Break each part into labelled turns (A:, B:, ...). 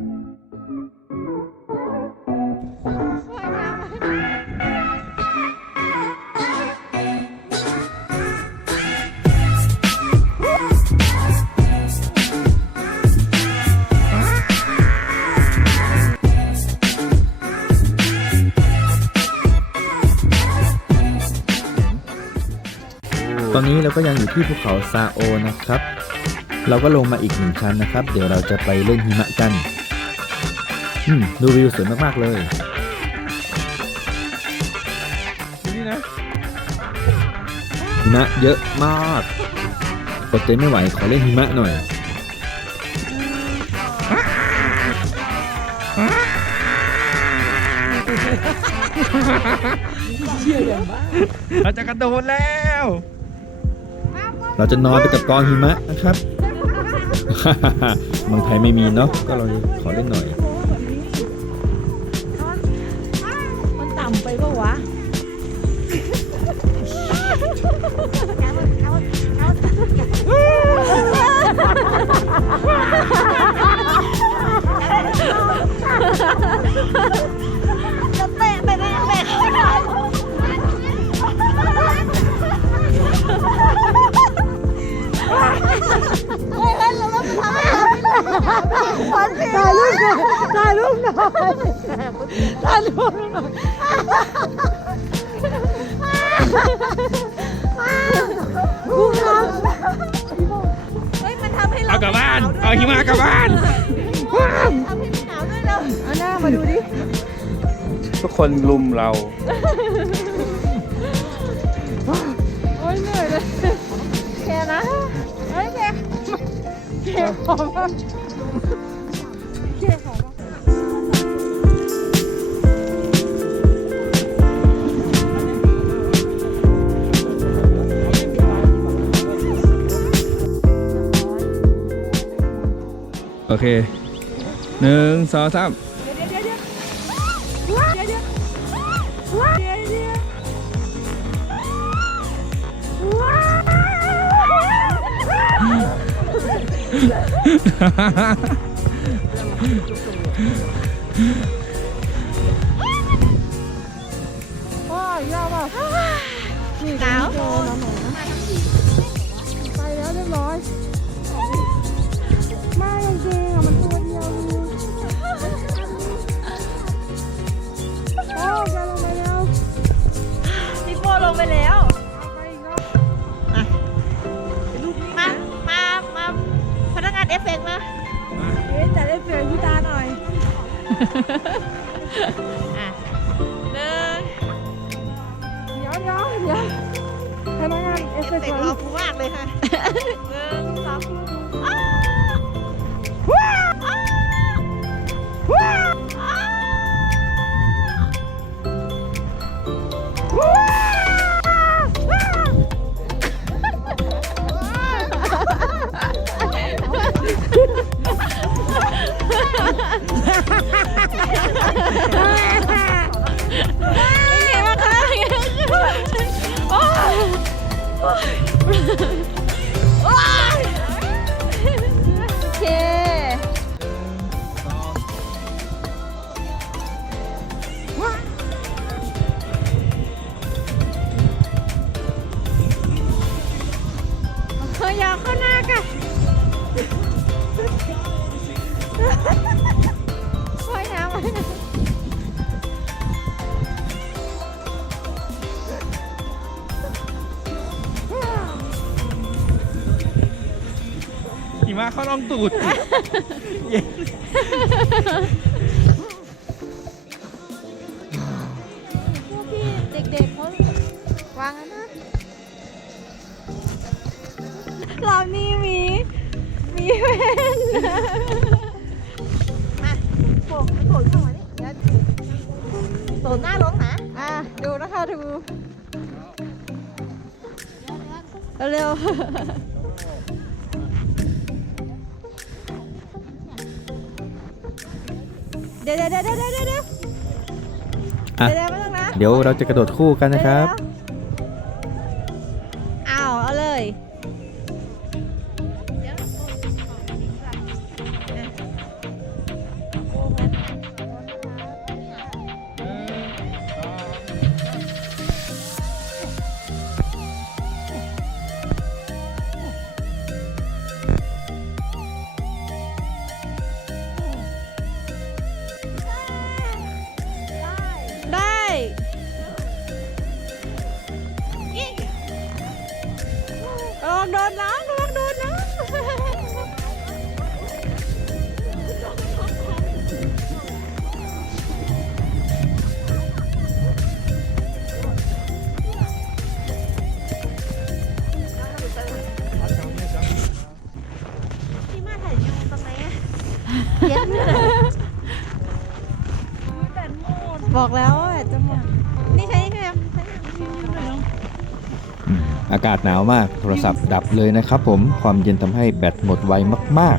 A: ตอนนี้เราก็ยังอยู่ที่ภูเขาซาโอนะครับ เราก็ลงมาอีกหนึ่งชั้นนะครับ เดี๋ยวเราจะไปเล่นหิมะกัน ดูวิวสวยมาก ๆ เลยนี่นะหิมะเยอะมากอดใจไม่ไหว ขอเล่นหิมะหน่อย เราจะกระโดดแล้ว เราจะนอนไปกับกองหิมะนะครับ เมืองไทยไม่มีเนาะ ก็เราขอเล่นหน่อย
B: ถ่ายรูปหน่อยถ่ายรูปหน่อยถ่ายรูปหน่อยกูครับเฮ้ยมันทำให้เรา
A: เอากลับบ้าน เอาหิมะกลับบ้าน
B: ทำให้ไม่หนาวด้วยเรา
C: เอาหน้ามาดูดิ
A: ทุกคนลุมเรา
C: โอ้ยเหนื่อยเลยแกนะเฮ้ยแกแกขอมาก
A: เคหนึ่งสองสาม
C: ว้าวยาวเดี๋ยวเดี๋ยวว้าวว้าวยาวอะ
B: สาว
C: งา
B: นเอฟเฟกต์มา
C: เอ๊ะจัดเอฟเฟกต์พี่ตาหน่อย
B: อะหนึ่ง
C: เดี๋ยวเดี๋ยวเดี๋ยวพนักงานเอฟเฟ
B: เอกฟเฟก
C: ต์
B: ต์ร
C: ก่
B: อ
C: อน
B: กูมากเลยค่ะ
A: มะเข้าลองตูด
B: พวกพี่เด็กๆเขาวางกันนะเรานี่มี มีแว่นมาโผล่โผล่เข้ามาดิเดี๋ยวโผล่หน้าลงนะ
C: อะดูนะคะดู เร็ว
B: เเดี๋ยวเดี๋ยวเดี๋ยวเดี๋ยวเดี๋ยว
A: อะ
B: เดี๋ยวไม่ต้องนะ
A: เดี๋ยวเราจะกระโดดคู่กันนะครับ
B: อ้ โดนน้ำ อา
D: กาศหนาวมากโทรศัพท์ดับเลยนะครับผมความเย็นทำให้แบตหมดไวมาก
B: ก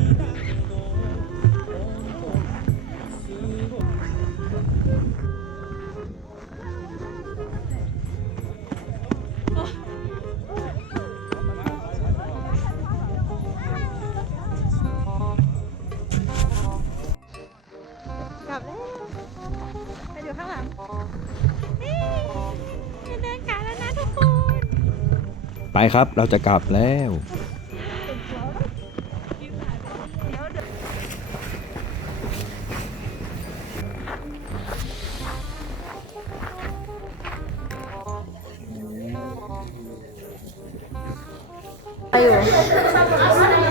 B: ไปค
D: รับ เราจะกลับแล้ว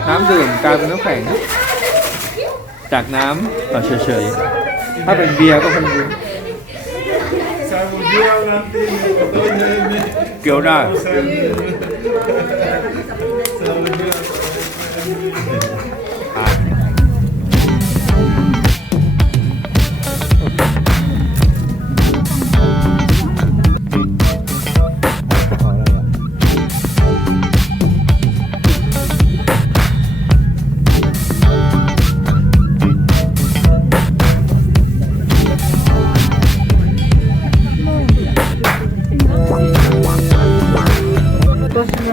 D: น้ำดื่มกลายเป็นน้ำแข็ง จากน้ำเราเฉยๆ ถ้าเป็นเบียร์ก็เป็นวุ้น Se aburrió hablando y
E: me botó y me... ¿Qué hora? Thank you.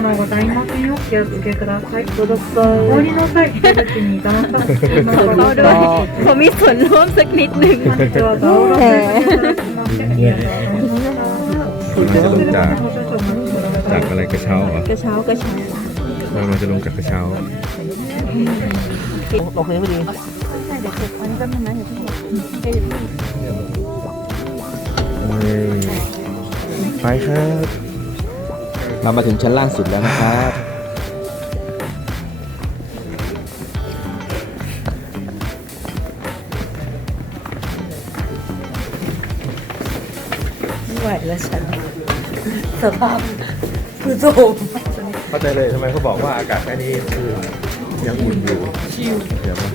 E: 物ございませんよ。お気をつけください。お降りの際、出口に騙されてしまうので、
B: เขามีส่วนร่วมสักนิดหนึ่ง
E: どうぞお降りください。
D: จะลงจาก
E: ご少々お待ちください
D: จากอะไรกระเช้าเหรอก
B: ระเช้ากระเช้า
D: เราเราจะลงจากกระเช้า
F: โอเคพอดี
D: ไปครับ เรามาถึงชั้นล่างสุดแล้วนะครับ
F: ไม่ไหวแล้วฉัน สภาพคือโจม
D: เข้าใจเลยทำไมเขาบอกว่าอากาศแค่นี้คือยังอุ่นอยู่เดี๋ยวมา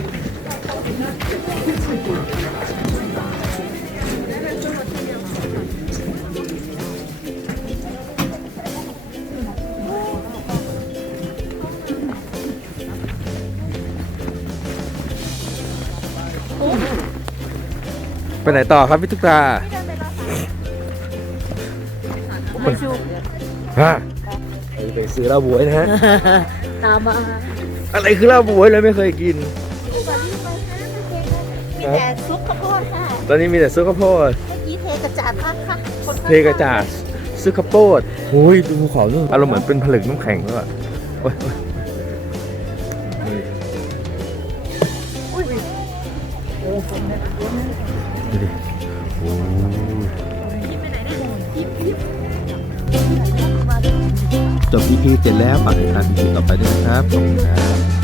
D: ไปไหนต่อครับพี่ตุ๊กตาฮะไปซื้อเหล้าบวยนะฮะ
F: ตามมา
D: อะไรคือเหล้าบวยเลยไม่เคยกิน
B: มีแต่ซุปข้าวโพดค่ะ
D: ตอนนี้มีแต่ซุปข้าวโพด
B: เมื่อกี้เทกระจาดมากค่ะคน
D: เทกระจาดซุปข้าวโพดโอ้ยดูภูเขาด้วยอารมณ์เหมือนเป็นผลึกน้ำแข็งด้วยอะ ดูดิโอ้ยจบ EP เสร็จแล้วฝากติดตาม EP ต่อไปด้วยนะครับขอบคุณครับ